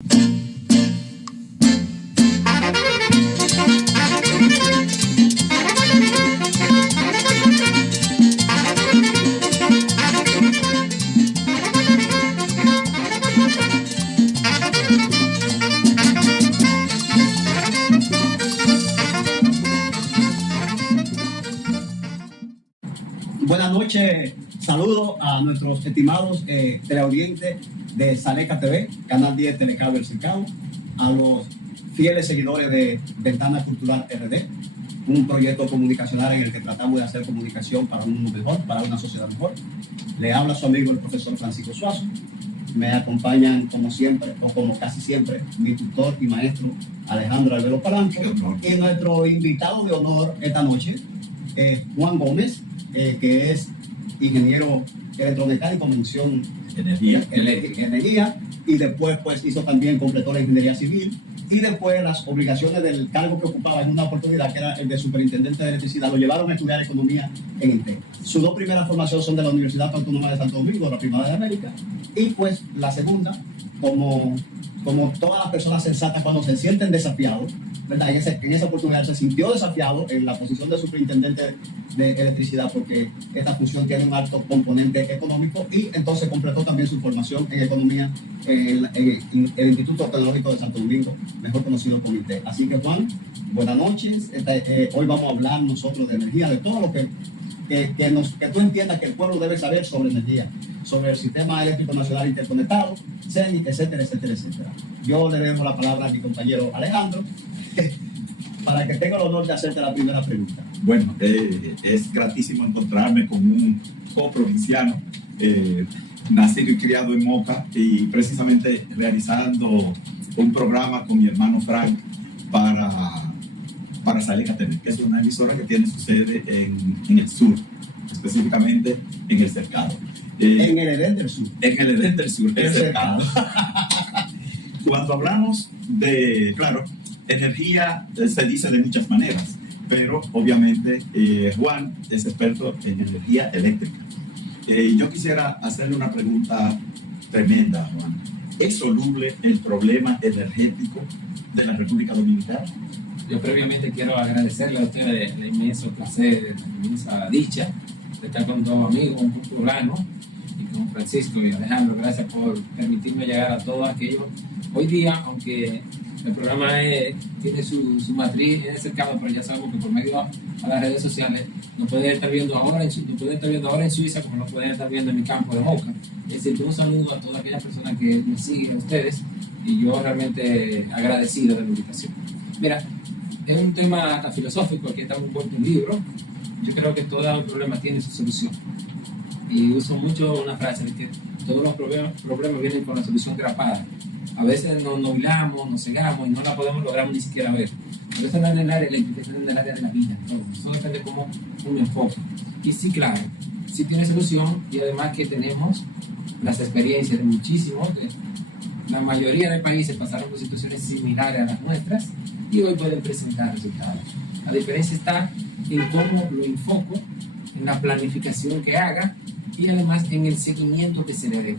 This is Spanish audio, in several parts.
Buenas noches, saludos a nuestros estimados teleaudientes de Saleca TV, Canal 10 Telecable El Cercado, a los fieles seguidores de Ventana Cultural RD, un proyecto comunicacional en el que tratamos de hacer comunicación para un mundo mejor, para una sociedad mejor. Le habla su amigo el profesor Francisco Suazo. Me acompañan como siempre, o como casi siempre, mi tutor y maestro Alejandro Albero Palanco, y nuestro invitado de honor esta noche, Juan Gómez, que es ingeniero electromecánico, mención energía, y después pues completó la ingeniería civil, y después las obligaciones del cargo que ocupaba en una oportunidad que era el de superintendente de electricidad lo llevaron a estudiar economía en INTEC. Sus dos primeras formaciones son de la Universidad Autónoma de Santo Domingo, la primera de América, y pues la segunda, como todas las personas sensatas cuando se sienten desafiados, ¿verdad? En esa oportunidad se sintió desafiado en la posición de superintendente de electricidad porque esta función tiene un alto componente económico, y entonces completó también su formación en economía en el Instituto Tecnológico de Santo Domingo, mejor conocido como INTEC. Así que Juan, buenas noches. Hoy vamos a hablar nosotros de energía, de todo lo que tú entiendas que el pueblo debe saber sobre energía, sobre el Sistema Eléctrico Nacional Interconectado, CENIC, etcétera, etcétera, etcétera. Yo le dejo la palabra a mi compañero Alejandro para que tenga el honor de hacerte la primera pregunta. Bueno, es gratísimo encontrarme con un coprovinciano, nacido y criado en Moca, y precisamente realizando un programa con mi hermano Frank para Saleca TV, que es una emisora que tiene su sede en el sur, específicamente en el Cercado. En el Edén del Sur. En el Edén del Sur, el Cercado. Cuando hablamos de, claro, energía se dice de muchas maneras, pero obviamente Juan es experto en energía eléctrica. Yo quisiera hacerle una pregunta tremenda, Juan. ¿Es soluble el problema energético de la República Dominicana? Yo previamente quiero agradecerle a ustedes el inmenso placer, la inmensa dicha de estar con dos amigos, un culturano, y con Francisco y Alejandro. Gracias por permitirme llegar a todos aquellos. Hoy día, aunque el programa tiene su matriz en el Cercado, pero ya sabemos que por medio a las redes sociales nos pueden estar viendo ahora en Suiza, como nos pueden estar viendo en mi campo de Moca. Es decir, un saludo a todas aquellas personas que me siguen a ustedes, y yo realmente agradecido de la invitación. Mira, es un tema hasta filosófico, aquí está envuelto un libro. Yo creo que todo problema tiene su solución, y uso mucho una frase de que todos los problemas vienen con la solución grapada. A veces nos nublamos, nos cegamos y no la podemos lograr ni siquiera ver. Pero eso no es en el área eléctrica, eso es en el área de la vida. Eso depende de cómo uno enfoque. Y sí, claro, sí tiene solución, y además que tenemos las experiencias de muchísimos, la mayoría de países pasaron por situaciones similares a las nuestras y hoy pueden presentar resultados. La diferencia está en cómo lo enfoco, en la planificación que haga, y además en el seguimiento que se le dé.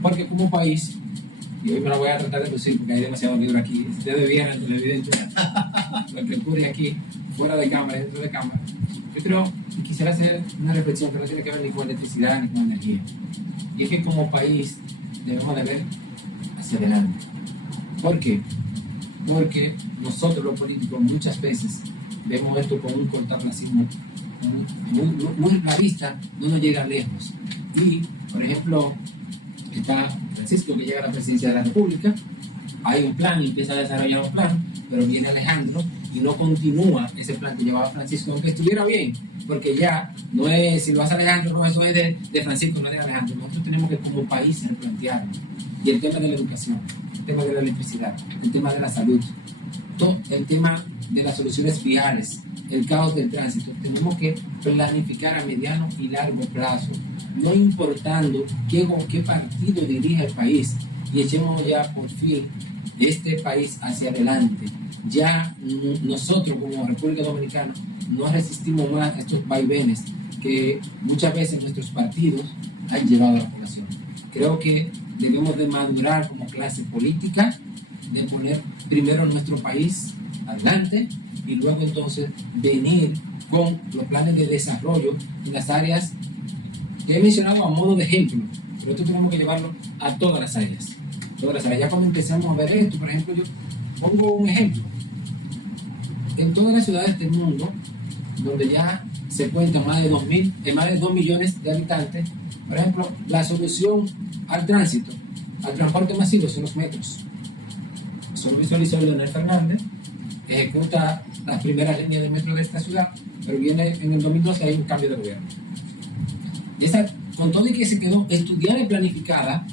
Porque como país, y hoy me lo voy a tratar de lucir porque hay demasiados libros aquí, ustedes vieran televidente lo que ocurre aquí, fuera de cámara, dentro de cámara. Yo creo que quisiera hacer una reflexión que no tiene que ver ni con electricidad ni con energía. Y es que como país debemos de ver hacia adelante. ¿Por qué? Porque nosotros los políticos muchas veces vemos esto con un cortoplacismo muy la vista no nos llega lejos. Y, por ejemplo, está Francisco, que llega a la presidencia de la República, hay un plan y empieza a desarrollar un plan, pero viene Alejandro y no continúa ese plan que llevaba Francisco, aunque estuviera bien, porque ya no es, si lo hace Alejandro, no, eso es de Francisco, no es de Alejandro. Nosotros tenemos que como país replantearnos. Y el tema de la educación, el tema de la electricidad, el tema de la salud, todo el tema de las soluciones viales, el caos del tránsito, tenemos que planificar a mediano y largo plazo, no importando qué partido dirige el país, y echemos ya por fin este país hacia adelante. Ya nosotros como República Dominicana no resistimos más a estos vaivenes que muchas veces nuestros partidos han llevado a la población. Creo que debemos de madurar como clase política, de poner primero nuestro país adelante y luego entonces venir con los planes de desarrollo en las áreas que he mencionado a modo de ejemplo, pero esto tenemos que llevarlo a todas las áreas. Todas las áreas. Ya cuando empezamos a ver esto, por ejemplo, yo pongo un ejemplo. En todas las ciudades del mundo, donde ya se cuentan más de 2 millones de habitantes, por ejemplo, la solución al tránsito, al transporte masivo son los metros. Eso lo visualizó Leonel Fernández, ejecuta las primeras líneas de metro de esta ciudad, pero viene en el 2012 hay un cambio de gobierno. Con todo y que se quedó estudiada y planificada,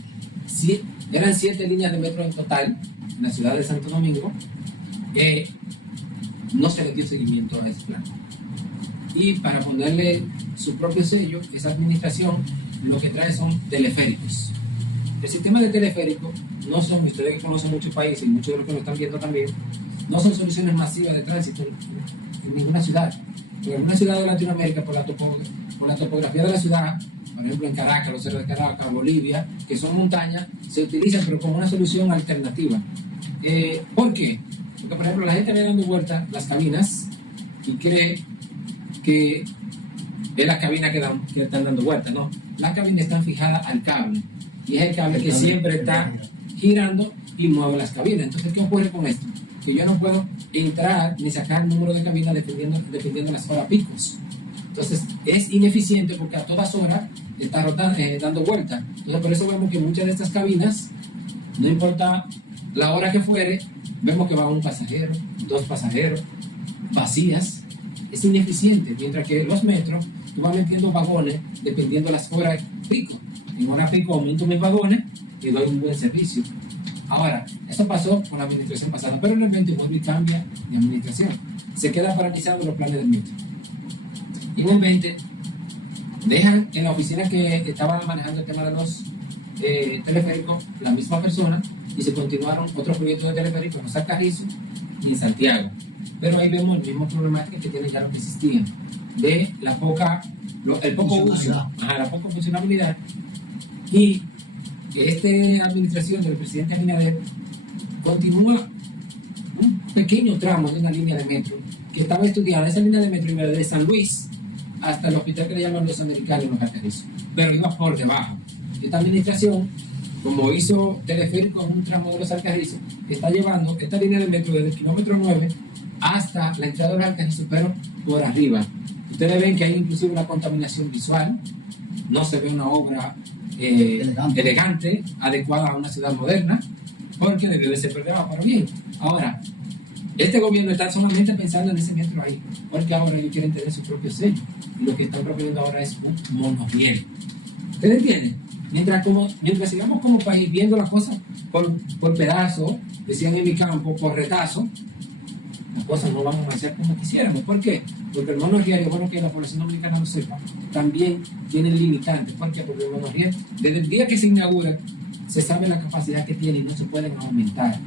eran 7 líneas de metro en total en la ciudad de Santo Domingo, no se le dio seguimiento a ese plan. Y para ponerle su propio sello, esa administración lo que trae son teleféricos. El sistema de teleférico no son, ustedes que conocen muchos países y muchos de los que lo están viendo también, no son soluciones masivas de tránsito en ninguna ciudad. Pero en una ciudad de Latinoamérica, por la topografía de la ciudad, por ejemplo en Caracas, los cerros de Caracas, Bolivia, que son montañas, se utilizan pero como una solución alternativa. ¿Por qué? Porque, por ejemplo, la gente viene dando vueltas las cabinas y cree que es la cabina que están dando vueltas. No, las cabinas están fijadas al cable y es el cable que siempre está girando y mueve las cabinas. Entonces, ¿qué ocurre con esto? Que yo no puedo entrar ni sacar el número de cabinas dependiendo de las horas picos. Entonces, es ineficiente porque a todas horas está dando vueltas. Entonces, por eso vemos que muchas de estas cabinas, no importa la hora que fuere, vemos que va un pasajero, 2 pasajeros, vacías. Es ineficiente, mientras que los metros, tú vas metiendo vagones dependiendo de las horas pico. En hora pico aumento mis vagones y doy un buen servicio. Ahora, eso pasó con la administración pasada, pero en el 20 vuelve y cambia de administración. Se quedan paralizados los planes del metro. Y en el 20 dejan en la oficina que estaba manejando el tema de los teleféricos la misma persona y se continuaron otros proyectos de teleféricos en San Carrizo y en Santiago. Pero ahí vemos la misma problemática que tienen ya los que existían, de el poco uso, la poca funcionalidad, y que esta administración del presidente Abinader continúa un pequeño tramo de una línea de metro que estaba estudiada. Esa línea de metro iba desde San Luis hasta el hospital que le llaman Los Americanos, Los Alcarrizos, pero iba por debajo. Esta administración, como hizo teleférico en un tramo de Los Alcarrizos, está llevando esta línea de metro desde el kilómetro 9 hasta la entrada de Los Alcarrizos, pero por arriba. Ustedes ven que hay inclusive una contaminación visual, no se ve una obra elegante, adecuada a una ciudad moderna, porque debió de ser por debajo, para bien. Ahora, este gobierno está solamente pensando en ese metro ahí, porque ahora ellos quieren tener su propio sello, y lo que están proponiendo ahora es un monorriel. ¿Ustedes entienden? Mientras sigamos como país viendo las cosas por pedazo, decían en mi campo, por retazo, las cosas no vamos a hacer como quisiéramos. ¿Por qué? Porque el monorriel, bueno que la población dominicana lo sepa, también tiene limitantes. ¿Por qué? Porque el monorriel, desde el día que se inaugura, se sabe la capacidad que tiene y no se pueden aumentar.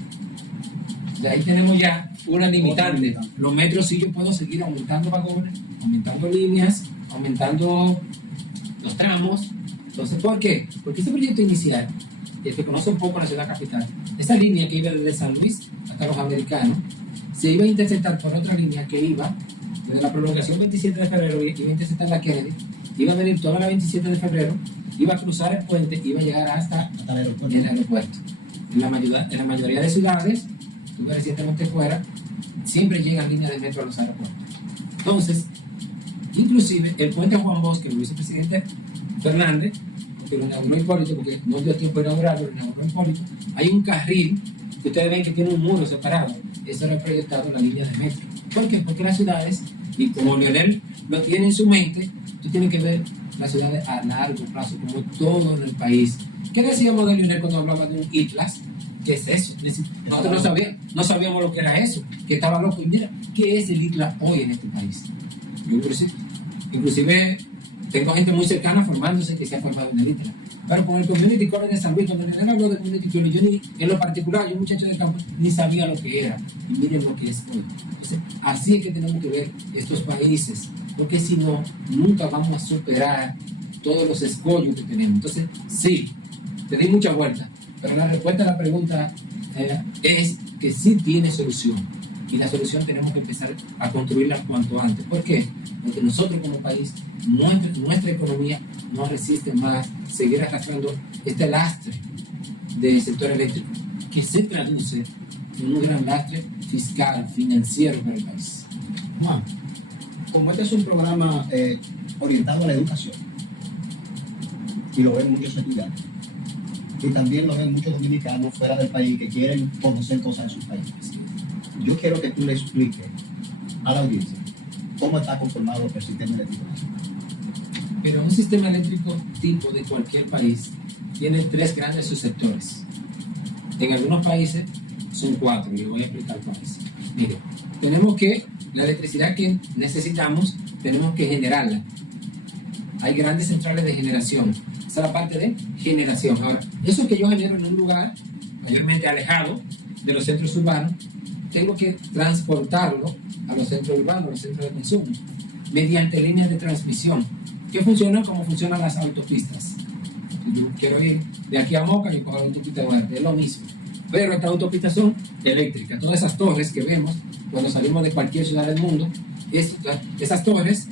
De ahí tenemos ya una limitante. Los metros sí yo puedo seguir aumentando vagones, aumentando líneas, aumentando los tramos. Entonces, ¿por qué? Porque este proyecto inicial, y el que conoce un poco la ciudad capital, esa línea que iba desde San Luis hasta Los Americanos, se iba a interceptar por otra línea que iba desde la prolongación 27 de febrero y iba a interceptar la Kennedy, iba a venir toda la 27 de febrero, iba a cruzar el puente, iba a llegar hasta el aeropuerto. En la mayoría de ciudades, tú recientemente fuera, siempre llegan líneas de metro a los aeropuertos. Entonces, inclusive el puente Juan Bosque, el vicepresidente Fernández, porque lo inauguró Hipólito, porque no dio tiempo de inaugurarlo, lo inauguró Hipólito, hay un carril que ustedes ven que tiene un muro separado. Eso era proyectado en la línea de metro. ¿Por qué? Porque las ciudades, y como Leonel lo tiene en su mente, tú tienes que ver las ciudades a largo plazo, como todo en el país. ¿Qué decíamos de Leonel cuando hablaba de un ITLAS? ¿Qué es eso? Nosotros no sabíamos lo que era eso, que estaba loco. Y mira, ¿qué es el ITLAS hoy en este país? Yo inclusive tengo gente muy cercana formándose que se ha formado en el ITLAS. Pero con el Community College de San Luis, cuando Leonel habló de Community College, yo en lo particular, yo muchacho de campo, ni sabía lo que era. Y miren lo que es hoy. Entonces, así es que tenemos que ver estos países, porque si no, nunca vamos a superar todos los escollos que tenemos. Entonces, sí, te di mucha vuelta, pero la respuesta a la pregunta es que sí tiene solución. Y la solución tenemos que empezar a construirla cuanto antes. ¿Por qué? Porque nosotros como país, nuestra economía no resiste más seguir arrastrando este lastre del sector eléctrico, que se traduce en un gran lastre fiscal, financiero para el país. Juan, como este es un programa orientado a la educación, y lo ven muchos estudiantes, y también lo ven muchos dominicanos fuera del país que quieren conocer cosas de sus países, yo quiero que tú le expliques a la audiencia cómo está conformado el sistema eléctrico. Pero un sistema eléctrico tipo de cualquier país tiene 3 grandes subsectores. En algunos países son 4, y les voy a explicar cuáles. Mire, tenemos que la electricidad que necesitamos, tenemos que generarla. Hay grandes centrales de generación. Esa es la parte de generación. Ahora, eso que yo genero en un lugar mayormente alejado de los centros urbanos, tengo que transportarlo a los centros urbanos, a los centros de consumo, mediante líneas de transmisión, que funcionan como funcionan las autopistas. Si yo quiero ir de aquí a Moca y por la autopista de Duarte, es lo mismo. Pero estas autopistas son eléctricas. Todas esas torres que vemos cuando salimos de cualquier ciudad del mundo, esas torres,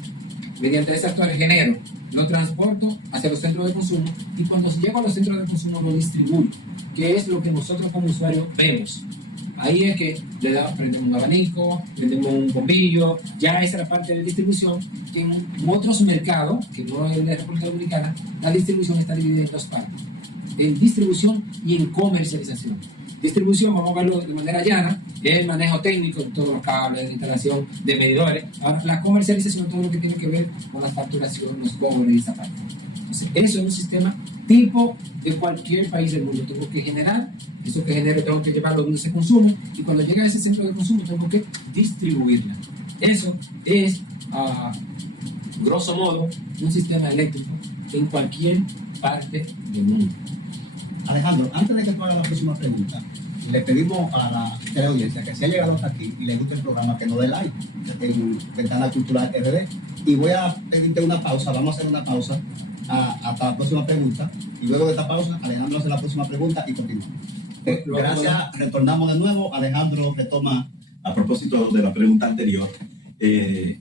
mediante esas torres genero, lo transporto hacia los centros de consumo, y cuando llego a los centros de consumo lo distribuyo, que es lo que nosotros como usuarios vemos. Ahí es que prendemos un abanico, prendemos un bombillo, ya esa es la parte de distribución, que en otros mercados, que no es de la República Dominicana, la distribución está dividida en 2 partes, en distribución y en comercialización. Distribución, vamos a verlo de manera llana, es el manejo técnico de todos los cables, la instalación de medidores. Ahora, la comercialización, todo lo que tiene que ver con la facturación, los cobros y esa parte. Entonces, eso es un sistema tipo de cualquier país del mundo. Tengo que generar, eso que genero tengo que llevarlo donde se consume, y cuando llega a ese centro de consumo tengo que distribuirla. Eso es, grosso modo, un sistema eléctrico en cualquier parte del mundo. Alejandro, antes de que tú hagas la próxima pregunta, le pedimos a la teleaudiencia que si ha llegado hasta aquí y le gusta el programa, que no dé like en Ventana Cultural RD. Y voy a pedirte una pausa, vamos a hacer una pausa hasta la próxima pregunta, y luego de esta pausa Alejandro hace la próxima pregunta y continuamos. Gracias, retornamos de nuevo. Alejandro retoma. A propósito de la pregunta anterior, ¿qué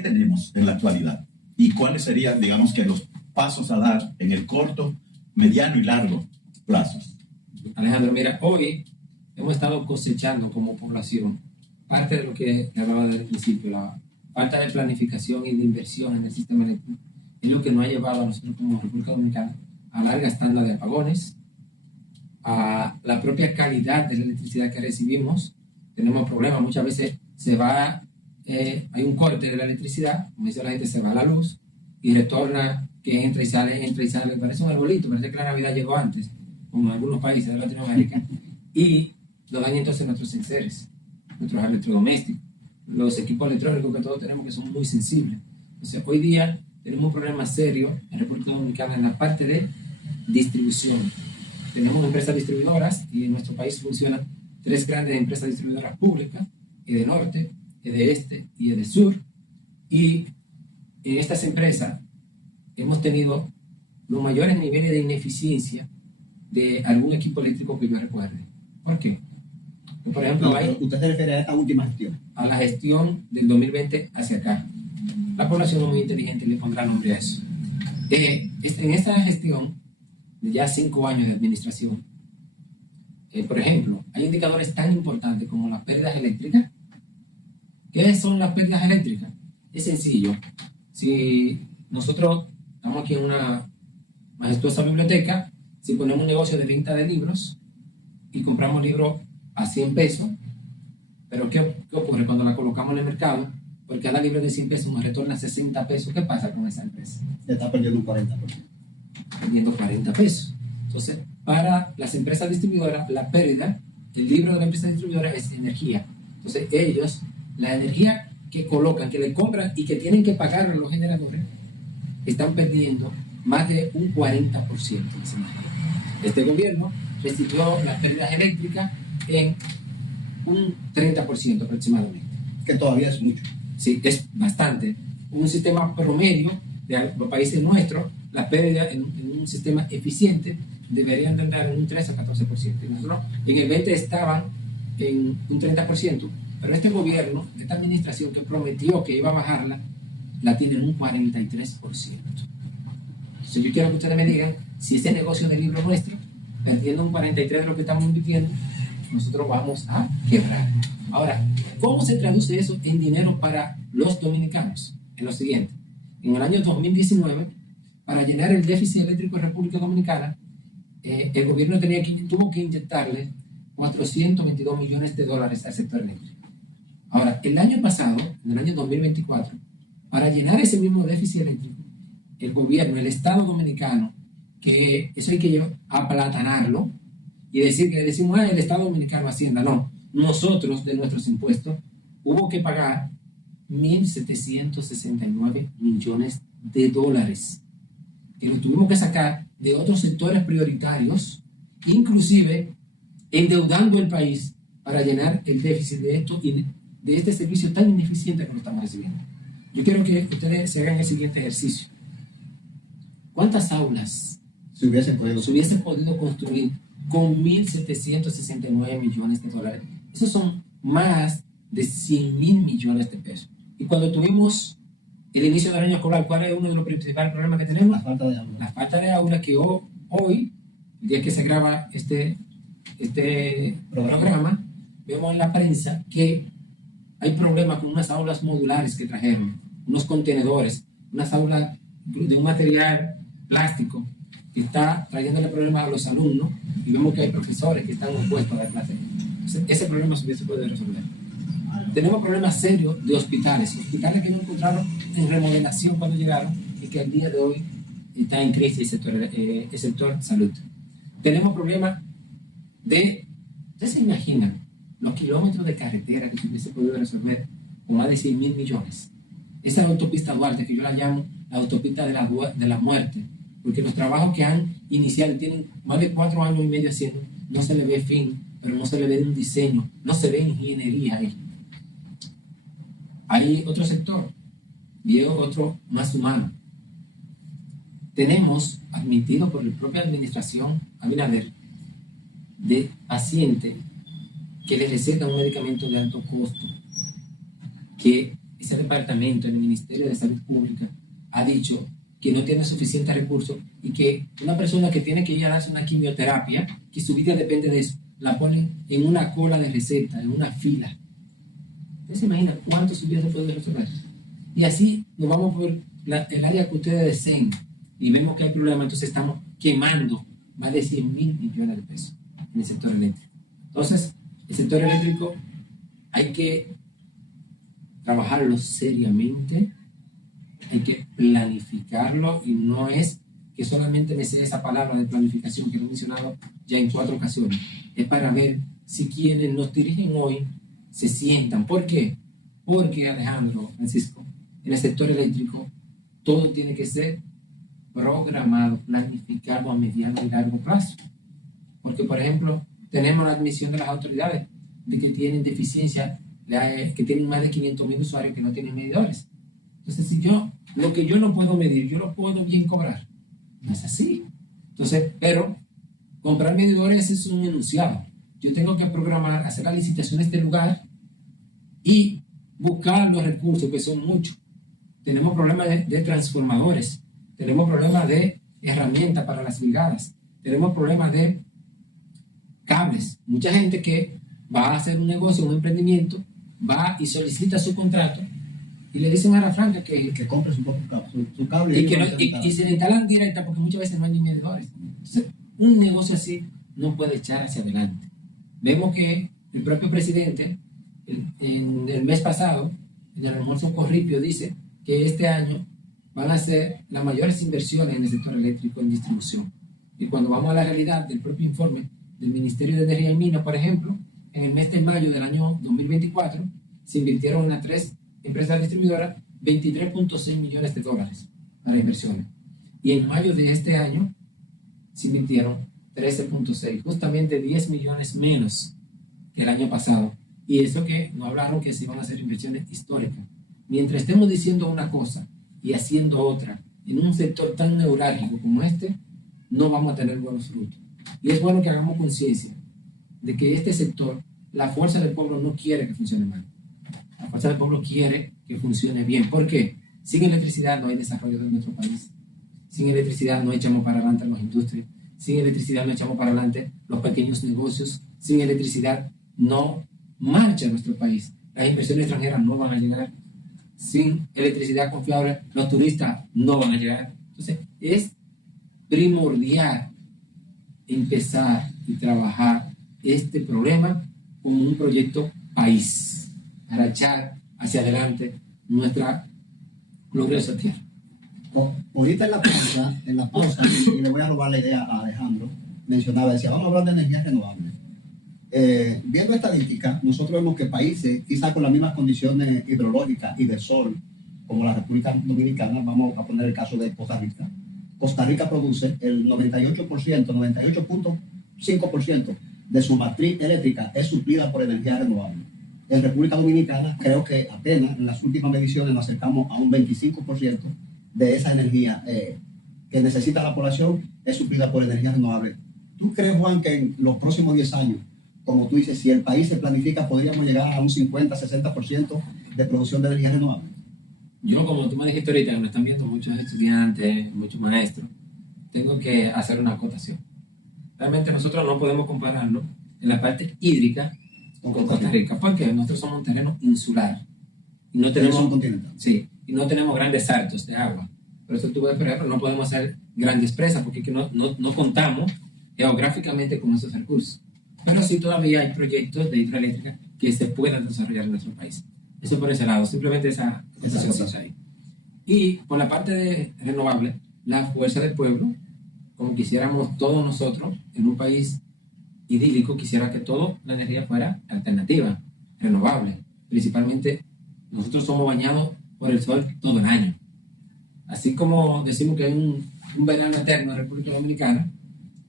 tenemos en la actualidad? ¿Y cuáles serían, digamos, que los pasos a dar en el corto, mediano y largo plazos? Alejandro, mira, hoy hemos estado cosechando como población parte de lo que hablaba del principio, la falta de planificación y de inversión en el sistema eléctrico, es lo que nos ha llevado a nosotros como República Dominicana a largas tandas de apagones, a la propia calidad de la electricidad que recibimos. Tenemos problemas, muchas veces hay un corte de la electricidad, como dice la gente, se va la luz y retorna, que entra y sale, parece un arbolito, parece que la Navidad llegó antes, como en algunos países de Latinoamérica, y nos daña entonces nuestros enseres, nuestros electrodomésticos, los equipos electrónicos que todos tenemos, que son muy sensibles. O sea, hoy día tenemos un problema serio en República Dominicana en la parte de distribución. Tenemos empresas distribuidoras, y en nuestro país funcionan 3 grandes empresas distribuidoras públicas, de norte, de este y de sur, y en estas empresas hemos tenido los mayores niveles de ineficiencia de algún equipo eléctrico que yo recuerde. ¿Por qué? Por ejemplo, usted se refiere a esta última gestión. A la gestión del 2020 hacia acá. La población es muy inteligente y le pondrá nombre a eso. En esta gestión de ya 5 años de administración, por ejemplo, hay indicadores tan importantes como las pérdidas eléctricas. ¿Qué son las pérdidas eléctricas? Es sencillo. Si nosotros estamos aquí en una majestuosa biblioteca, si ponemos un negocio de venta de libros y compramos libros a 100 pesos, pero ¿qué ocurre cuando la colocamos en el mercado? Por cada libro de 100 pesos nos retorna 60 pesos. ¿Qué pasa con esa empresa? Se está perdiendo un 40%. Perdiendo 40 pesos. Entonces, para las empresas distribuidoras, la pérdida, el libro de la empresa distribuidora es energía. Entonces, ellos, la energía que colocan, que le compran y que tienen que pagar a los generadores, están perdiendo más de un 40%. Este gobierno recibió las pérdidas eléctricas en un 30% aproximadamente. Que todavía es mucho. Sí, es bastante. Un sistema promedio de los países nuestros, la pérdida en un sistema eficiente deberían de andar en un 13 a 14%. Y nosotros en el 20 estaban en un 30%, pero este gobierno, esta administración que prometió que iba a bajarla, la tiene en un 43%. Entonces yo quiero que ustedes me digan si ese negocio del libro nuestro, perdiendo un 43% de lo que estamos invirtiendo, nosotros vamos a quebrar. Ahora, ¿cómo se traduce eso en dinero para los dominicanos? En lo siguiente: en el año 2019, para llenar el déficit eléctrico de República Dominicana, el gobierno tuvo que inyectarle 422 millones de dólares al sector eléctrico. Ahora, el año pasado, en el año 2024, para llenar ese mismo déficit eléctrico, el gobierno, el Estado dominicano, que eso hay que aplatanarlo y decir que le decimos el Estado dominicano Hacienda, no, nosotros de nuestros impuestos hubo que pagar 1.769 millones de dólares que lo tuvimos que sacar de otros sectores prioritarios, inclusive endeudando el país para llenar el déficit de esto y de este servicio tan ineficiente que lo estamos recibiendo. Yo quiero que ustedes se hagan el siguiente ejercicio. ¿Cuántas aulas se hubiesen podido construir con 1.769 millones de dólares? Esos son más de 100.000 millones de pesos. Y cuando tuvimos el inicio del año escolar, ¿cuál es uno de los principales problemas que tenemos? La falta de aula. La falta de aula, que hoy, el día que se graba este programa, vemos en la prensa que hay problemas con unas aulas modulares que trajeron, unos contenedores, unas aulas de un material plástico que está trayéndole problemas a los alumnos, y vemos que hay profesores que están opuestos a dar clases. Ese problema se puede resolver. Tenemos problemas serios de hospitales que no encontraron en remodelación cuando llegaron y que al día de hoy está en crisis el sector salud. Tenemos problemas de, ustedes se imaginan los kilómetros de carretera que se hubiese podido resolver con más de 100.000 millones. Esa es la autopista Duarte, que yo la llamo la autopista de la muerte, porque los trabajos que han iniciado tienen más de 4 años y medio haciendo, no se le ve fin, pero no se le ve un diseño, no se ve ingeniería ahí. Hay otro sector, y otro más humano. Tenemos admitido por la propia administración Abinader de paciente que le receta un medicamento de alto costo, que ese departamento, el Ministerio de Salud Pública, ha dicho que no tiene suficientes recursos y que una persona que tiene que ir a darse una quimioterapia, que su vida depende de eso, la ponen en una cola de receta, en una fila. ¿Ustedes se imaginan cuánto su vida se puede resolver? Y así nos vamos por el área que ustedes deseen y vemos que hay problemas, entonces estamos quemando más de 100.000 millones de pesos en el sector eléctrico. Entonces, el sector eléctrico hay que trabajarlo seriamente, hay que planificarlo, y no es que solamente me sé esa palabra de planificación que lo he mencionado ya en 4 ocasiones, es para ver si quienes nos dirigen hoy se sientan. ¿Por qué? Porque, Alejandro, Francisco, en el sector eléctrico todo tiene que ser programado, planificado a mediano y largo plazo. Porque, por ejemplo, tenemos la admisión de las autoridades de que tienen deficiencia, que tienen más de 500.000 usuarios que no tienen medidores. Entonces, si lo que yo no puedo medir, yo lo puedo bien cobrar. No es así. Entonces, pero comprar medidores es un enunciado. Yo tengo que programar, hacer las licitaciones del lugar y buscar los recursos, que son muchos. Tenemos problemas de transformadores, tenemos problemas de herramientas para las brigadas, tenemos problemas de cables. Mucha gente que va a hacer un negocio, un emprendimiento, va y solicita su contrato y le dicen a la franca que compre su cable y se le instalan directa, porque muchas veces no hay ni medidores. Entonces, un negocio así no puede echar hacia adelante. Vemos que el propio presidente en el mes pasado, en el almuerzo Corripio, dice que este año van a ser las mayores inversiones en el sector eléctrico en distribución. Y cuando vamos a la realidad del propio informe del Ministerio de Energía y Minas, por ejemplo, en el mes de mayo del año 2024 se invirtieron en las 3 empresas distribuidoras 23.6 millones de dólares para inversiones. Y en mayo de este año se invirtieron 13.6, justamente 10 millones menos que el año pasado. Y eso que no hablaron que se iban a hacer inversiones históricas. Mientras estemos diciendo una cosa y haciendo otra en un sector tan neurálgico como este, no vamos a tener buenos frutos. Y es bueno que hagamos conciencia de que este sector, la fuerza del pueblo no quiere que funcione mal. La fuerza del pueblo quiere que funcione bien. ¿Por qué? Sin electricidad no hay desarrollo de nuestro país. Sin electricidad no echamos para adelante las industrias. Sin electricidad no echamos para adelante los pequeños negocios. Sin electricidad no marcha nuestro país. Las inversiones extranjeras no van a llegar. Sin electricidad confiable, los turistas no van a llegar. Entonces, es primordial empezar y trabajar este problema como un proyecto país para echar hacia adelante nuestra gloriosa tierra. Ahorita en la pausa, y le voy a robar la idea a Alejandro, mencionaba, decía, vamos a hablar de energías renovables. Viendo estadísticas, nosotros vemos que países, quizás con las mismas condiciones hidrológicas y de sol, como la República Dominicana, vamos a poner el caso de Costa Rica. Costa Rica produce el 98.5% de su matriz eléctrica es suplida por energía renovable. En República Dominicana, creo que apenas en las últimas mediciones nos acercamos a un 25% de esa energía que necesita la población es suplida por energía renovable. ¿Tú crees, Juan, que en los próximos 10 años, como tú dices, si el país se planifica, podríamos llegar a un 50-60% de producción de energía renovable? Yo, como tú me dijiste ahorita, que me están viendo muchos estudiantes, muchos maestros, tengo que hacer una acotación. Realmente nosotros no podemos compararlo en la parte hídrica con Costa Rica, porque nosotros somos un terreno insular. Y no tenemos, continental. Sí, y no tenemos grandes saltos de agua. Por eso tú ves, por ejemplo, no podemos hacer grandes presas, porque no contamos geográficamente con esos recursos. Pero sí todavía hay proyectos de hidroeléctrica que se puedan desarrollar en nuestro país. Eso por ese lado, simplemente esa cosa ahí. Y por la parte de renovable, la fuerza del pueblo, como quisiéramos todos nosotros en un país idílico, quisiera que toda la energía fuera alternativa, renovable. Principalmente, nosotros somos bañados por el sol todo el año. Así como decimos que hay un verano eterno en la República Dominicana,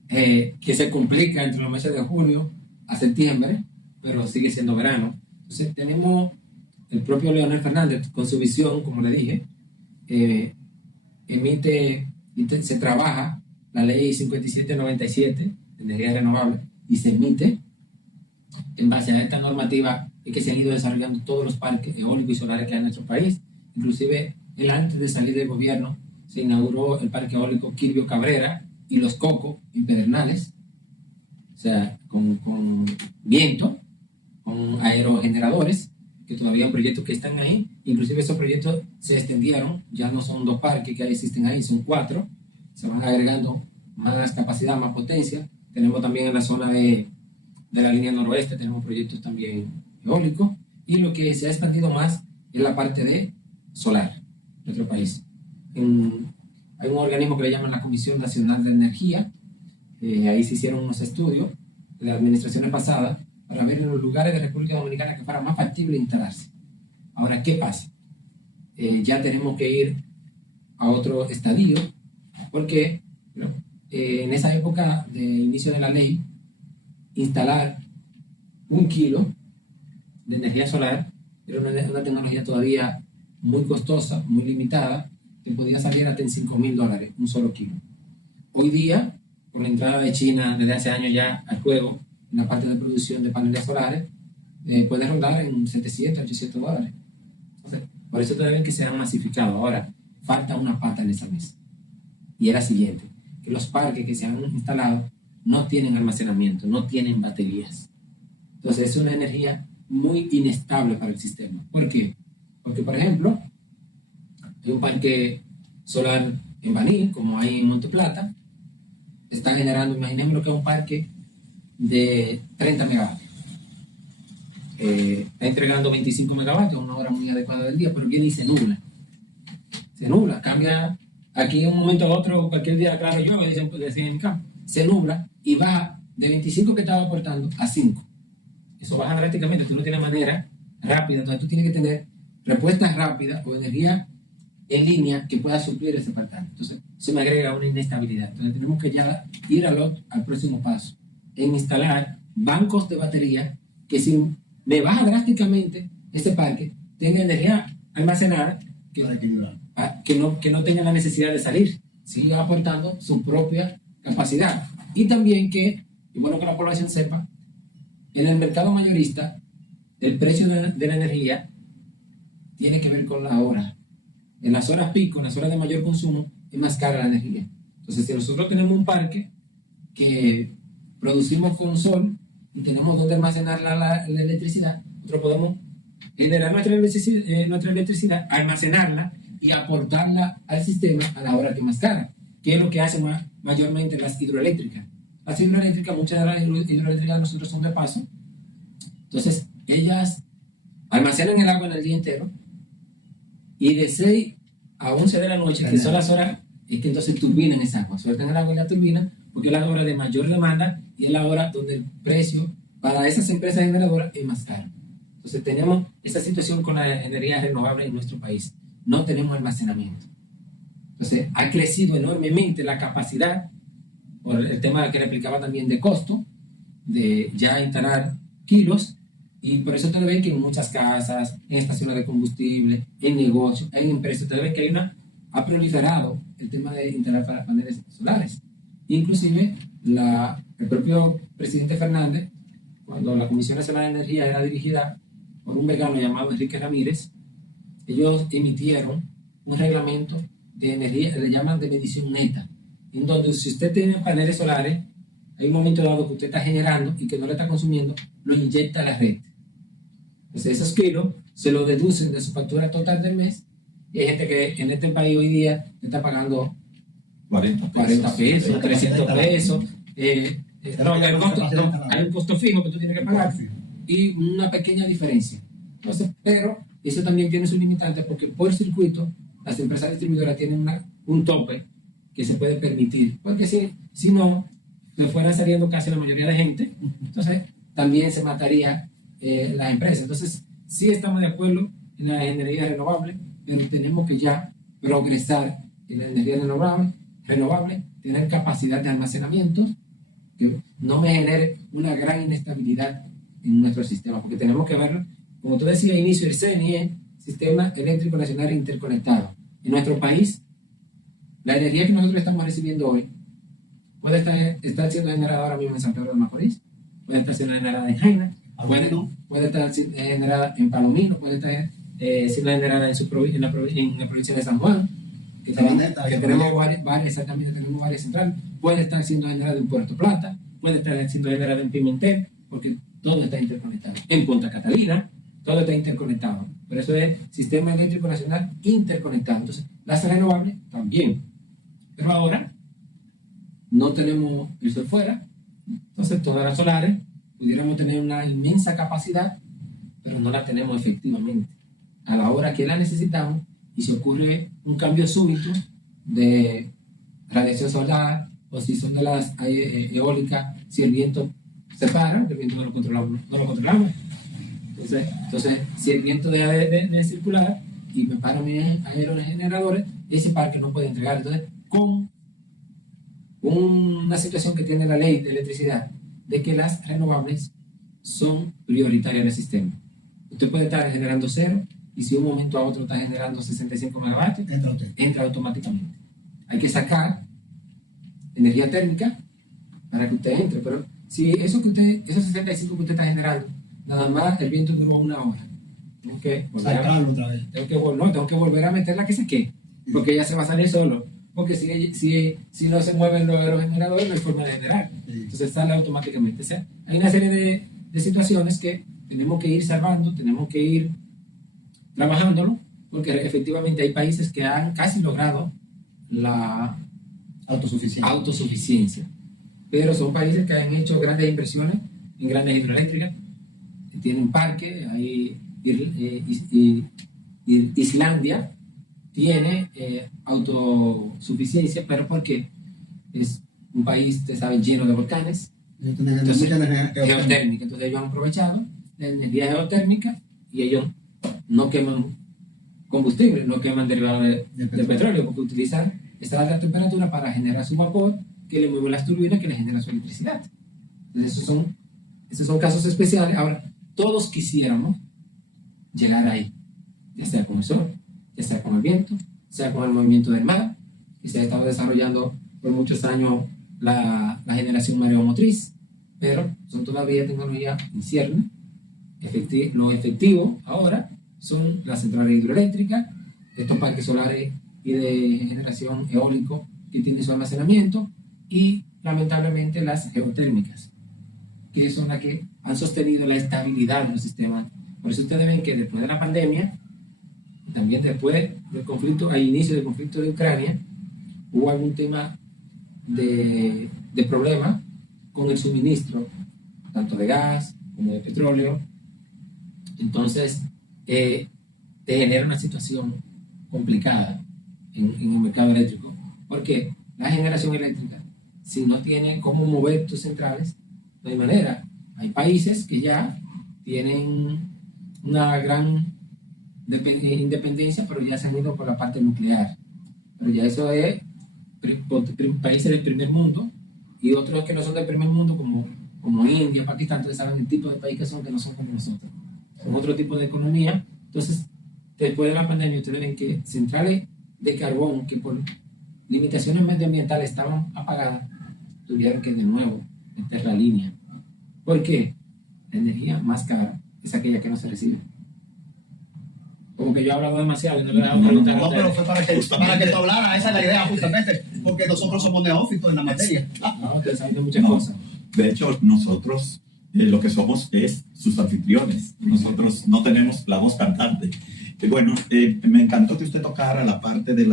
que se complica entre los meses de junio a septiembre, pero sigue siendo verano. Entonces tenemos el propio Leonel Fernández con su visión, como le dije, se trabaja la ley 5797 de energía renovable y se emite en base a esta normativa que se han ido desarrollando todos los parques eólicos y solares que hay en nuestro país. Inclusive, antes de salir del gobierno, se inauguró el parque eólico Quirvio Cabrera y Los Cocos en Pedernales, o sea, con viento, con aerogeneradores, que todavía hay proyectos que están ahí. Inclusive esos proyectos se extendieron, ya no son 2 parques que existen ahí, son 4, se van agregando más capacidad, más potencia. Tenemos también en la zona de la línea noroeste, tenemos proyectos también eólicos, y lo que se ha expandido más es la parte de solar en nuestro país. Hay un organismo que le llaman la Comisión Nacional de Energía, ahí se hicieron unos estudios de las administraciones pasadas para ver en los lugares de República Dominicana que fuera más factible instalarse. Ahora, ¿qué pasa? Ya tenemos que ir a otro estadio, porque en esa época de inicio de la ley, instalar 1 kilo de energía solar era una tecnología todavía muy costosa, muy limitada, que podía salir hasta en $5,000 un solo kilo. Hoy día, con la entrada de China desde hace años ya al juego, en la parte de producción de paneles solares, puede rondar en $700, $800. Entonces, por eso todavía que se han masificado. Ahora, falta una pata en esa mesa. Y es la siguiente, que los parques que se han instalado no tienen almacenamiento, no tienen baterías. Entonces, es una energía muy inestable para el sistema. ¿Por qué? Porque, por ejemplo, hay un parque solar en Baní, como hay en Monte Plata, está generando, imaginemos lo que es un parque de 30 megavatios. Está entregando 25 megavatios a una hora muy adecuada del día, pero viene y se nubla. Se nubla, cambia aquí de un momento a otro, cualquier día, claro, llueve, decían en mi campo, se nubla y baja de 25 que estaba aportando a 5. Eso baja drásticamente, tú no tienes manera rápida, entonces tú tienes que tener respuestas rápidas o energía en línea que pueda suplir ese pantano. Entonces se me agrega una inestabilidad. Entonces tenemos que ya ir al próximo paso, en instalar bancos de batería que si me baja drásticamente ese parque, tenga energía almacenada que no tenga la necesidad de salir, siga aportando su propia capacidad. Y también que, y bueno que la población sepa, en el mercado mayorista, el precio de la energía tiene que ver con la hora. En las horas pico, en las horas de mayor consumo, es más cara la energía. Entonces, si nosotros tenemos un parque que producimos con sol y tenemos donde almacenar la electricidad, nosotros podemos generar nuestra electricidad, almacenarla y aportarla al sistema a la hora que es más cara, que es lo que hacen mayormente las hidroeléctricas. Las hidroeléctricas, muchas de las hidroeléctricas de nosotros son de paso, entonces ellas almacenan el agua en el día entero y de 6 a 11 de la noche, que son las horas, es que entonces turbinan esa agua, sueltan el agua en la turbina, porque es la hora de mayor demanda y es la hora donde el precio para esas empresas generadoras es más caro. Entonces tenemos esa situación con la energía renovable en nuestro país. No tenemos almacenamiento. Entonces ha crecido enormemente la capacidad, por el tema que le explicaba también de costo, de ya instalar kilos, y por eso ustedes ven que en muchas casas, en estaciones de combustible, en negocios, en empresas, ustedes ven que ha proliferado el tema de instalar paneles solares. Inclusive el propio presidente Fernández, cuando la Comisión Nacional de Energía era dirigida por un vegano llamado Enrique Ramírez, ellos emitieron un reglamento de energía, le llaman de medición neta, en donde si usted tiene paneles solares, hay un momento dado que usted está generando y que no le está consumiendo, lo inyecta a la red. Entonces esos kilos se lo deducen de su factura total del mes, y hay gente que en este país hoy día está pagando 40 pesos, 300 pesos. Hay un costo fijo que tú tienes que pagar y una pequeña diferencia. Entonces, pero eso también tiene su limitante, porque por circuito las empresas distribuidoras tienen un tope que se puede permitir, porque si no, se fueran saliendo casi la mayoría de gente, entonces también se mataría las empresas. Entonces, sí estamos de acuerdo en la energía renovable, pero tenemos que ya progresar en la energía renovable, tener capacidad de almacenamiento que no me genere una gran inestabilidad en nuestro sistema, porque tenemos que verlo, como tú decías al inicio, el CNI es Sistema Eléctrico Nacional Interconectado. En nuestro país, la energía que nosotros estamos recibiendo hoy puede estar siendo generada ahora mismo en San Pedro de Macorís, puede estar siendo generada en Jaina, puede estar generada en Palomino, puede estar siendo generada en la provincia de San Juan, que tenemos varias centrales, puede estar siendo generada en Puerto Plata, puede estar siendo generada en Pimentel, porque todo está interconectado. En Punta Catalina, todo está interconectado. Por eso es Sistema Eléctrico Nacional Interconectado. Entonces, las renovables también. Pero ahora no tenemos el sol fuera, entonces todas las solares pudiéramos tener una inmensa capacidad, pero no la tenemos efectivamente. A la hora que la necesitamos, y si ocurre un cambio súbito de radiación solar, o si son de las eólicas, si el viento se para, el viento no lo controlamos. Entonces, si el viento deja de circular y me paran mis aerogeneradores, ese parque no puede entregar. Entonces, con una situación que tiene la ley de electricidad, de que las renovables son prioritarias en el sistema. Usted puede estar generando 0, y si de un momento a otro está generando 65 megavatios, entra automáticamente. Hay que sacar energía térmica para que usted entre, pero si esos 65 que usted está generando, nada más el viento duró 1 hora, tengo que volver a meterla que se quede, porque ya se va a salir solo, porque si no se mueven los aerogeneradores no hay forma de generar, entonces sale automáticamente. O sea, hay una serie de situaciones que tenemos que ir salvando, tenemos que ir trabajándolo, porque efectivamente hay países que han casi logrado la autosuficiencia, pero son países que han hecho grandes inversiones en grandes hidroeléctricas, que tienen parques. Islandia tiene autosuficiencia, pero porque es un país, ustedes saben, lleno de volcanes, entonces, geotérmica. Entonces ellos han aprovechado la energía geotérmica y ellos no queman combustible, no queman derivados de petróleo, porque utilizan esta alta temperatura para generar su vapor, que le mueve las turbinas, que le genera su electricidad. Entonces esos son casos especiales. Ahora, todos quisiéramos llegar ahí, ya sea con el sol, ya sea con el viento, sea con el movimiento del mar, que se ha estado desarrollando por muchos años la generación mareomotriz, pero son todavía tecnologías inciertas. Lo efectivo ahora son las centrales hidroeléctricas, estos parques solares y de generación eólico que tienen su almacenamiento, y lamentablemente las geotérmicas, que son las que han sostenido la estabilidad de los sistemas. Por eso ustedes ven que después de la pandemia, también después del conflicto, al inicio del conflicto de Ucrania, hubo algún tema de problema con el suministro, tanto de gas como de petróleo. Entonces, te genera una situación complicada en el mercado eléctrico, porque la generación eléctrica, si no tienen cómo mover tus centrales, no hay manera. Hay países que ya tienen una gran independencia, pero ya se han ido por la parte nuclear. Pero ya eso es países del primer mundo, y otros que no son del primer mundo, como India, Pakistán. Entonces saben el tipo de país que no son como nosotros. Son otro tipo de economía. Entonces, después de la pandemia, ustedes ven que centrales de carbón que por limitaciones medioambientales estaban apagadas, tuvieron que de nuevo meter la línea. ¿Por qué? La energía más cara es aquella que no se recibe. Como que yo he hablado demasiado y no le he dado preguntar. No, pero fue para que tú hablaras, esa es la idea justamente, porque nosotros somos neófitos en la materia. No, ustedes saben de muchas cosas. De hecho, nosotros lo que somos es sus anfitriones. Nosotros no tenemos la voz cantante. Bueno, me encantó que usted tocara la parte del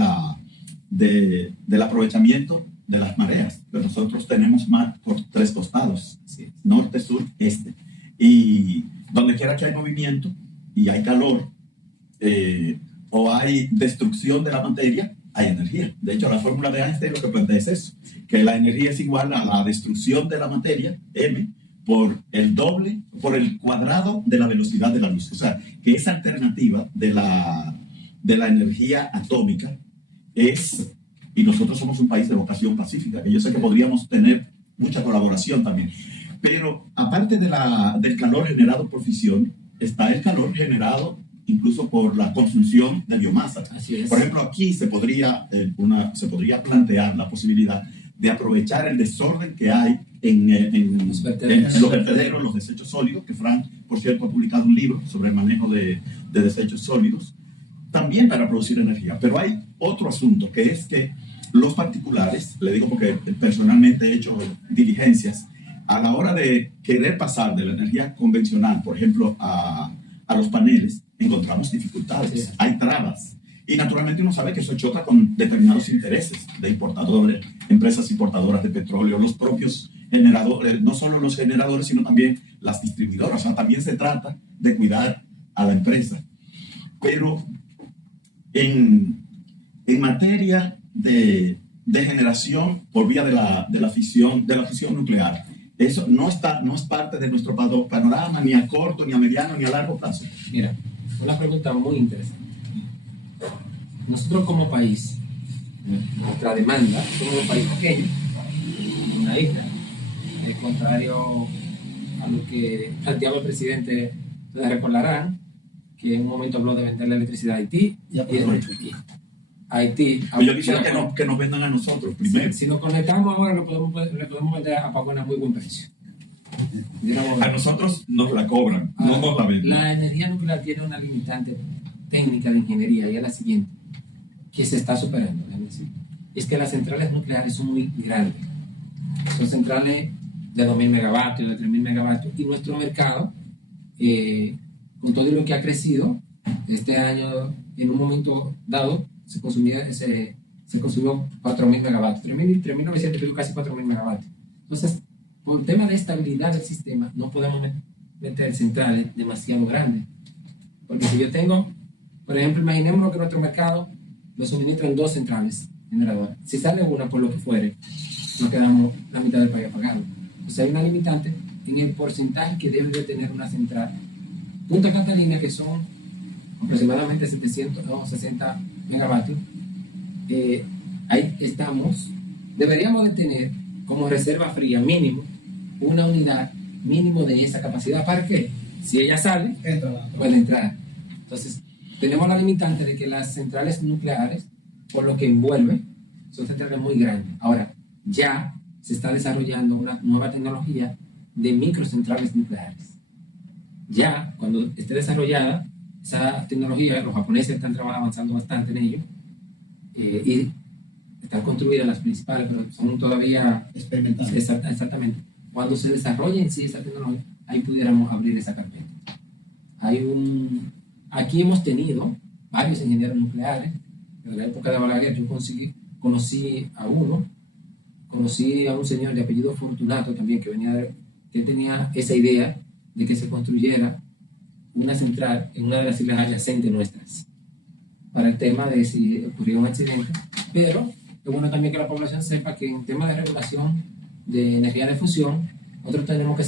aprovechamiento de las mareas. Pero nosotros tenemos mar por 3 costados, Sí. norte, sur, este. Y donde quiera que hay movimiento y hay calor, o hay destrucción de la materia, hay energía. De hecho, la fórmula de Einstein lo que plantea es eso, que la energía es igual a la destrucción de la materia, m, por el cuadrado de la velocidad de la luz. O sea, que esa alternativa de la energía atómica es, y nosotros somos un país de vocación pacífica, que yo sé que podríamos tener mucha colaboración también. Pero aparte del calor generado por fisión, está el calor generado incluso por la construcción de biomasa. Así es. Por ejemplo, aquí se podría plantear la posibilidad de aprovechar el desorden que hay en los vertederos, los desechos sólidos, que Frank, por cierto, ha publicado un libro sobre el manejo de desechos sólidos, también para producir energía. Pero hay otro asunto, que es que los particulares, le digo porque personalmente he hecho diligencias, a la hora de querer pasar de la energía convencional, por ejemplo, a los paneles, encontramos dificultades, Sí. hay trabas. Y naturalmente uno sabe que eso choca con determinados intereses de importadores, empresas importadoras de petróleo, los propios generadores, no solo los generadores, sino también las distribuidoras. O sea, también se trata de cuidar a la empresa. Pero en materia de generación por vía de la fisión nuclear, eso no es parte de nuestro panorama, ni a corto, ni a mediano, ni a largo plazo. Mira, una pregunta muy interesante. Nosotros como país, nuestra demanda, somos un país pequeño, una isla, es contrario a lo que planteaba el presidente. Ustedes recordarán que en un momento habló de vender la electricidad a Haití. Ya, pues, Haití. Pero yo quisiera que nos vendan a nosotros primero. Si nos conectamos ahora, le podemos vender a Pacona a muy buen precio. A nosotros nos la cobran, no nos la venden. La energía nuclear tiene una limitante técnica de ingeniería, y es la siguiente, que se está superando. Es que las centrales nucleares son muy grandes. Son centrales de 2.000 megavatios, de 3.000 megavatios, y nuestro mercado, con todo lo que ha crecido, este año, en un momento dado, se consumió 4.000 megavatios, 3.900, casi 4.000 megavatios. Entonces, por tema de estabilidad del sistema, no podemos meter centrales demasiado grandes. Porque si yo tengo, por ejemplo, imaginemos que nuestro mercado lo suministran 2 centrales generadoras. Si sale una por lo que fuere, nos quedamos la mitad del país apagado. Entonces hay una limitante en el porcentaje que debe de tener una central. Punta Catalina, que son aproximadamente 760 megavatios, ahí estamos. Deberíamos de tener como reserva fría mínimo una unidad mínimo de esa capacidad. ¿Para qué? Si ella sale, puede entrar. Entonces, tenemos la limitante de que las centrales nucleares, por lo que envuelve, son centrales muy grandes. Ahora, ya se está desarrollando una nueva tecnología de microcentrales nucleares. Ya cuando esté desarrollada esa tecnología, los japoneses están avanzando bastante en ello, y están construidas las principales, pero son todavía experimentales. Exactamente. Cuando se desarrolle en sí esa tecnología, ahí pudiéramos abrir esa carpeta. Aquí hemos tenido varios ingenieros nucleares. En la época de Balaguer yo conocí a un señor de apellido Fortunato también, que tenía esa idea de que se construyera una central en una de las islas adyacentes nuestras, para el tema de si ocurriera un accidente. Pero es bueno también que la población sepa que en tema de regulación de energía de fusión, nosotros tenemos que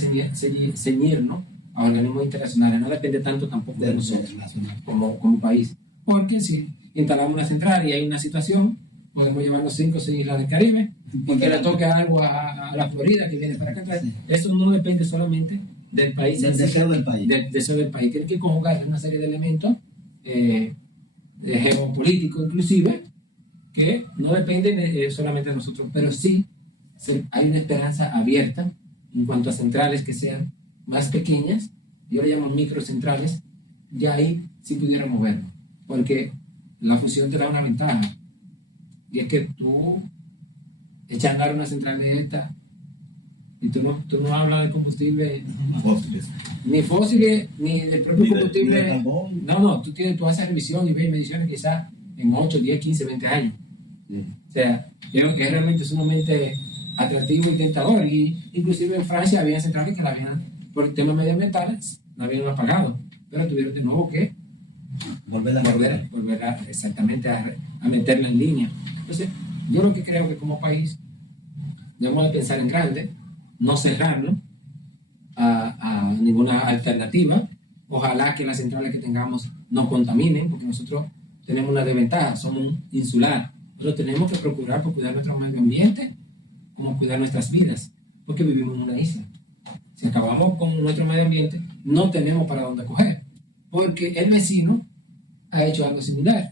ceñirnos a organismos internacionales. No depende tanto tampoco de nosotros como país. Porque si instalamos una central y hay una situación, podemos llevarnos 5 o 6 islas del Caribe, porque le toca algo a la Florida que viene para acá. Sí. Eso no depende solamente del país. Del deseo del país. Del deseo del país. Tiene que conjugar una serie de elementos geopolíticos inclusive, que no dependen solamente de nosotros, pero sí hay una esperanza abierta en cuanto a centrales que sean más pequeñas. Yo le llamo microcentrales. De ahí sí pudiéramos verlo, porque la fusión te da una ventaja, y es que tú echas a andar una central de esta y tú no hablas de combustible Fósiles. ni fósiles ni del propio combustible. Ni de no, tú haces revisión y ves mediciones quizás en 8, 10, 15, 20 años. O sea, creo que realmente es sumamente atractivo y tentador. Y inclusive en Francia había centrales que la habían, por temas medioambientales, la habían apagado, pero tuvieron de nuevo que volver exactamente a meterla en línea. Entonces, yo lo que creo que como país debemos de pensar en grande, no cerrarnos a ninguna alternativa. Ojalá que las centrales que tengamos no contaminen, porque nosotros tenemos una desventaja, somos un insular. Nosotros tenemos que procurar por cuidar nuestro medio ambiente como cuidar nuestras vidas, porque vivimos en una isla. Si acabamos con nuestro medio ambiente, no tenemos para dónde coger, porque el vecino ha hecho algo similar,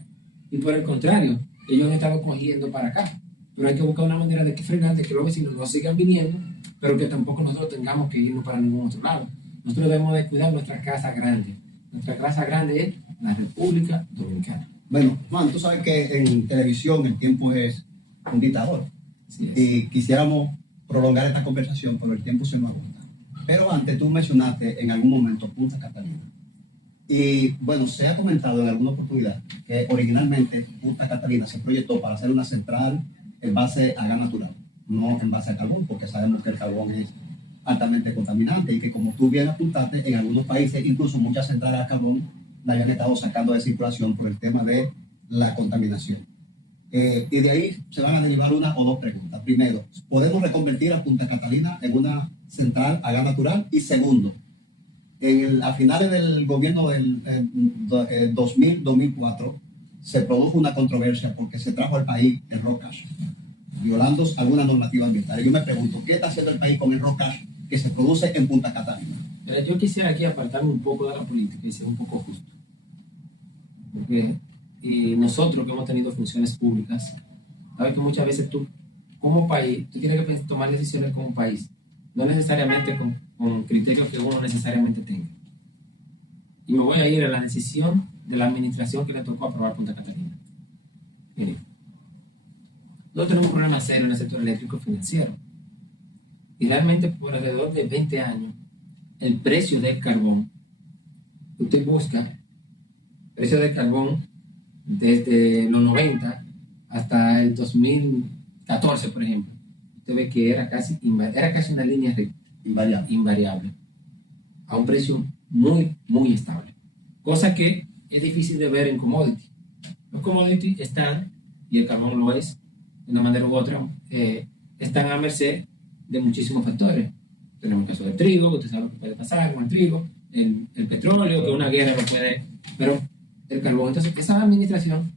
y por el contrario, ellos han estado cogiendo para acá. Pero hay que buscar una manera de que frenar, de que los vecinos no sigan viniendo, pero que tampoco nosotros tengamos que irnos para ningún otro lado. Nosotros debemos de cuidar nuestra casa grande. Nuestra casa grande es la República Dominicana. Bueno, Juan, tú sabes que en televisión el tiempo es un dictador. Y quisiéramos prolongar esta conversación, pero el tiempo se nos agota. Pero antes tú mencionaste en algún momento Punta Catalina. Y bueno, se ha comentado en alguna oportunidad que originalmente Punta Catalina se proyectó para hacer una central en base a gas natural, no en base a carbón, porque sabemos que el carbón es altamente contaminante y que, como tú bien apuntaste, en algunos países incluso muchas centrales a carbón la habían estado sacando de circulación por el tema de la contaminación. Y de ahí se van a derivar una o dos preguntas. Primero, ¿podemos reconvertir a Punta Catalina en una central a gas natural? Y segundo, a finales del gobierno del 2000-2004 se produjo una controversia porque se trajo al país el raw cash, violando alguna normativa ambiental. Yo me pregunto, ¿qué está haciendo el país con el raw cash que se produce en Punta Catalina? Yo quisiera aquí apartarme un poco de la política y ser un poco justo. Porque nosotros que hemos tenido funciones públicas, sabes que muchas veces tú, como país, tú tienes que tomar decisiones como país, no necesariamente con criterios que uno necesariamente tenga. Y me voy a ir a la decisión de la administración que le tocó aprobar Punta Catalina. Miren, nosotros tenemos un problema serio en el sector eléctrico financiero. Y realmente por alrededor de 20 años, el precio del carbón, usted busca precio del carbón desde los 90 hasta el 2014, por ejemplo. Usted ve que era casi una línea recta, invariable, a un precio muy, muy estable. Cosa que es difícil de ver en commodity. Los commodities están, y el carbón lo es, de una manera u otra, están a merced de muchísimos factores. Tenemos el caso del trigo, que usted sabe lo que puede pasar con el trigo, el petróleo, que una guerra no puede, pero el carbón. Entonces, esa administración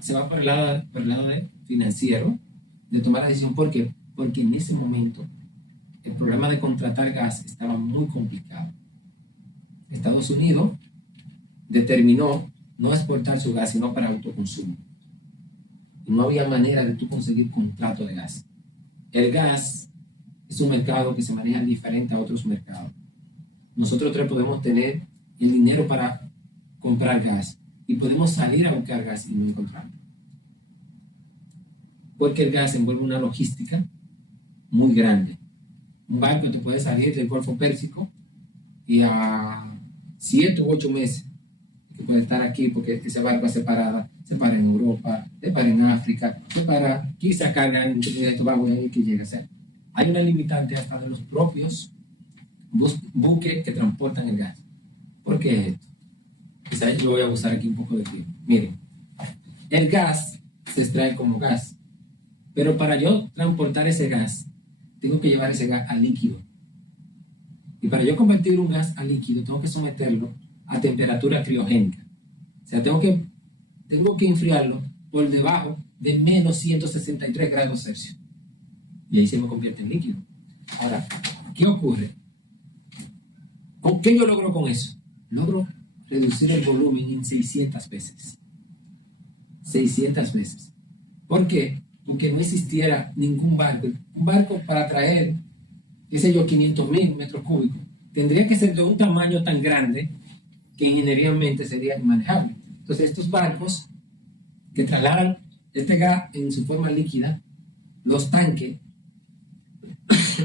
se va por el lado financiero, de tomar la decisión. ¿Por qué? Porque en ese momento el problema de contratar gas estaba muy complicado. Estados Unidos determinó no exportar su gas, sino para autoconsumo. Y no había manera de tú conseguir contrato de gas. el gas es un mercado que se maneja diferente a otros mercados. Nosotros tres podemos tener el dinero para comprar gas y podemos salir a buscar gas y no encontrarlo. Porque el gas envuelve una logística muy grande. Un barco te puede salir del Golfo Pérsico y a 7 u 8 meses que puede estar aquí porque ese barco se para en Europa, se para en África, se para, quizá carga en Trinidad y Tobago y ahí que llega a ser. Hay una limitante hasta de los propios buques que transportan el gas. ¿Por qué es esto? Quizá yo voy a usar aquí un poco de tiempo. Miren, el gas se extrae como gas, pero para yo transportar ese gas, tengo que llevar ese gas a líquido. Y para yo convertir un gas a líquido, tengo que someterlo a temperatura criogénica. O sea, tengo que enfriarlo por debajo de menos 163 grados Celsius. Y ahí se me convierte en líquido. Ahora, ¿qué ocurre? ¿Con qué yo logro con eso? Logro reducir el volumen en 600 veces. 600 veces. ¿Por qué? Porque no existiera ningún barco. Un barco para traer, qué sé yo, 500,000 metros cúbicos, tendría que ser de un tamaño tan grande que ingenierilmente sería inmanejable. Entonces, estos barcos que trasladan este gas en su forma líquida, los tanques,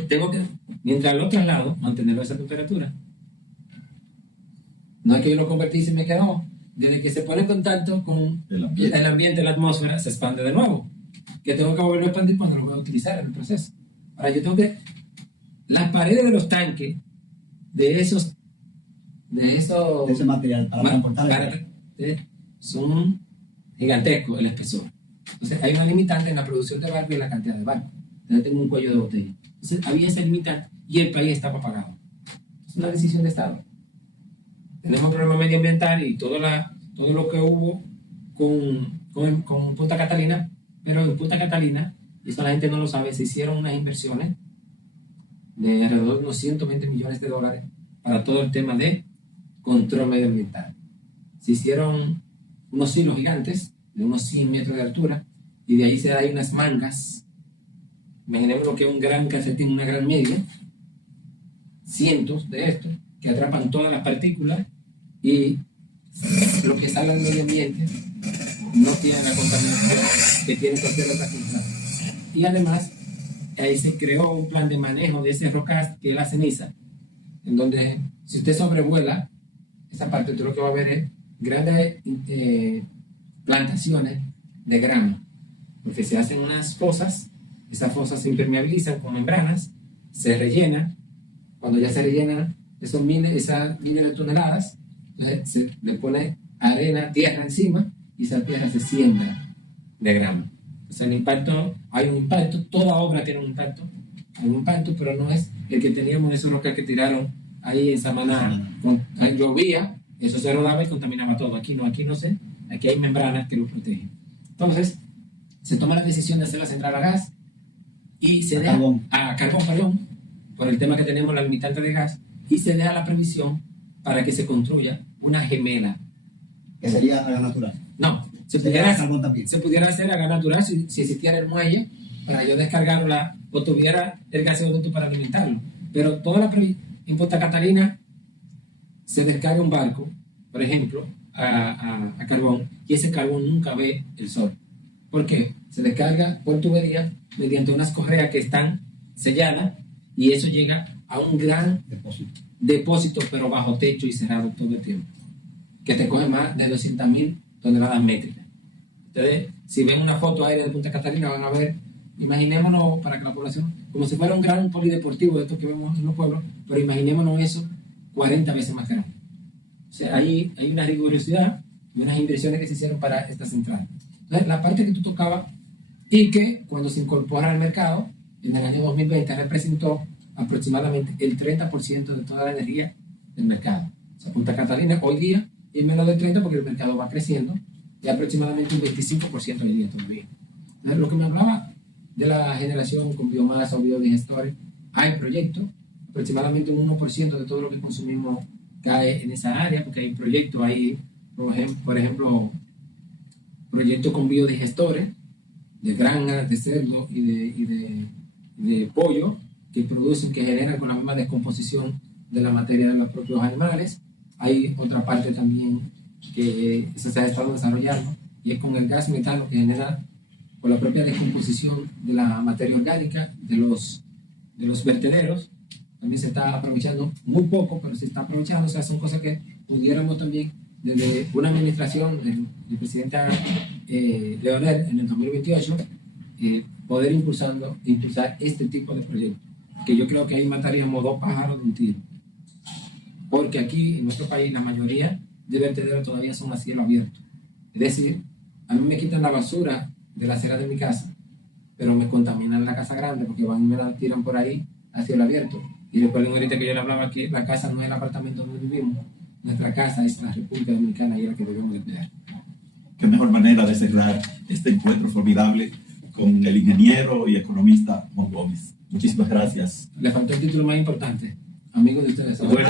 tengo que, mientras lo traslado, mantenerlo a esa temperatura. No es que yo lo convertí y se me quedó. Desde que se pone en contacto con el ambiente, la atmósfera, se expande de nuevo. Que tengo que volverlo a expandir cuando lo voy a utilizar en el proceso. Ahora, yo tengo que... Las paredes de los tanques, de ese material para transportar son gigantescos el espesor. Entonces, hay una limitante en la producción de barco y en la cantidad de barco. Entonces, tengo un cuello de botella. Entonces, había esa limitante y el país estaba apagado. Es una decisión de Estado. Tenemos un problema medioambiental y todo lo que hubo con Punta Catalina, pero en Punta Catalina, y eso la gente no lo sabe, se hicieron unas inversiones de alrededor de unos 120 millones de dólares para todo el tema de control medioambiental. Se hicieron unos silos gigantes de unos 100 metros de altura y de ahí se dan unas mangas. Imaginemos lo que es un gran calcetín, una gran media, cientos de estos que atrapan todas las partículas y lo que sale al medio ambiente no tiene la contaminación que tiene cualquier otra cosa. Y además, ahí se creó un plan de manejo de ese rocas que es la ceniza, en donde si usted sobrevuela esa parte, usted lo que va a ver es grandes plantaciones de grama, porque se hacen unas fosas, esas fosas se impermeabilizan con membranas, se rellena, cuando ya se rellena esas miles de toneladas, entonces se le pone arena, tierra encima y esa tierra se siembra de grama. O sea, el impacto, hay un impacto, toda obra tiene un impacto, hay un impacto, pero no es el que teníamos esos rocas que tiraron ahí en Samaná, ahí llovía, eso se rodaba y contaminaba todo. Aquí no sé, aquí hay membranas que lo protegen. Entonces, se toma la decisión de hacer la central a gas y se deja a carbón, por el tema que tenemos la limitante de gas, y se deja la previsión para que se construya una gemela. Que sería a gas natural. No, se pudiera hacer a gas natural si existiera el muelle para yo descargarla o tuviera el gasoducto para alimentarlo. Pero en Punta Catalina se descarga un barco, por ejemplo, a carbón, y ese carbón nunca ve el sol. ¿Por qué? Se descarga por tubería mediante unas correas que están selladas y eso llega a un gran depósito, pero bajo techo y cerrado todo el tiempo, que te coge más de 200,000 toneladas métricas. Entonces, si ven una foto aérea de Punta Catalina, van a ver, imaginémonos para que la población, como si fuera un gran polideportivo de estos que vemos en los pueblos, pero imaginémonos eso 40 veces más grande. O sea, ahí hay una rigurosidad y unas inversiones que se hicieron para esta central. Entonces, la parte que tú tocabas y que cuando se incorpora al mercado, en el año 2020 representó aproximadamente el 30% de toda la energía del mercado. O sea, Punta Catalina hoy día es menos del 30% porque el mercado va creciendo y aproximadamente un 25% hoy día todavía. Entonces, lo que me hablaba de la generación con biomasa o biodigestores, hay proyectos, aproximadamente un 1% de todo lo que consumimos cae en esa área, porque hay proyectos, hay, por ejemplo, proyectos con biodigestores de granjas de cerdo y de pollo que producen, que generan con la misma descomposición de la materia de los propios animales. Hay otra parte también que se ha estado desarrollando y es con el gas metano que genera por la propia descomposición de la materia orgánica de los vertederos. También se está aprovechando muy poco, pero se está aprovechando. O sea, son cosas que pudiéramos también, desde una administración del presidente Leonel en el 2028, poder impulsar este tipo de proyectos. Que yo creo que ahí mataríamos dos pájaros de un tiro. Porque aquí, en nuestro país, la mayoría de vertederos todavía son a cielo abierto. Es decir, a mí me quitan la basura de la acera de mi casa, pero me contaminan la casa grande porque van y me la tiran por ahí a cielo abierto. Y recuerden ahorita que yo le hablaba aquí, la casa no es el apartamento donde vivimos, nuestra casa es la República Dominicana y es la que debemos de cuidar. Qué mejor manera de cerrar este encuentro formidable con el ingeniero y economista Juan Gómez. Muchísimas gracias. Le faltó el título más importante, amigos de ustedes. Bueno,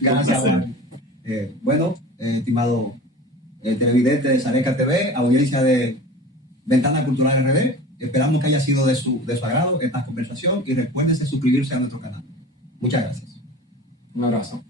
Gracias, Juan. Bueno, estimado televidente de Saleca TV, audiencia de Ventana Cultural RD, esperamos que haya sido de su agrado esta conversación y recuérdense suscribirse a nuestro canal. Muchas gracias. Un abrazo.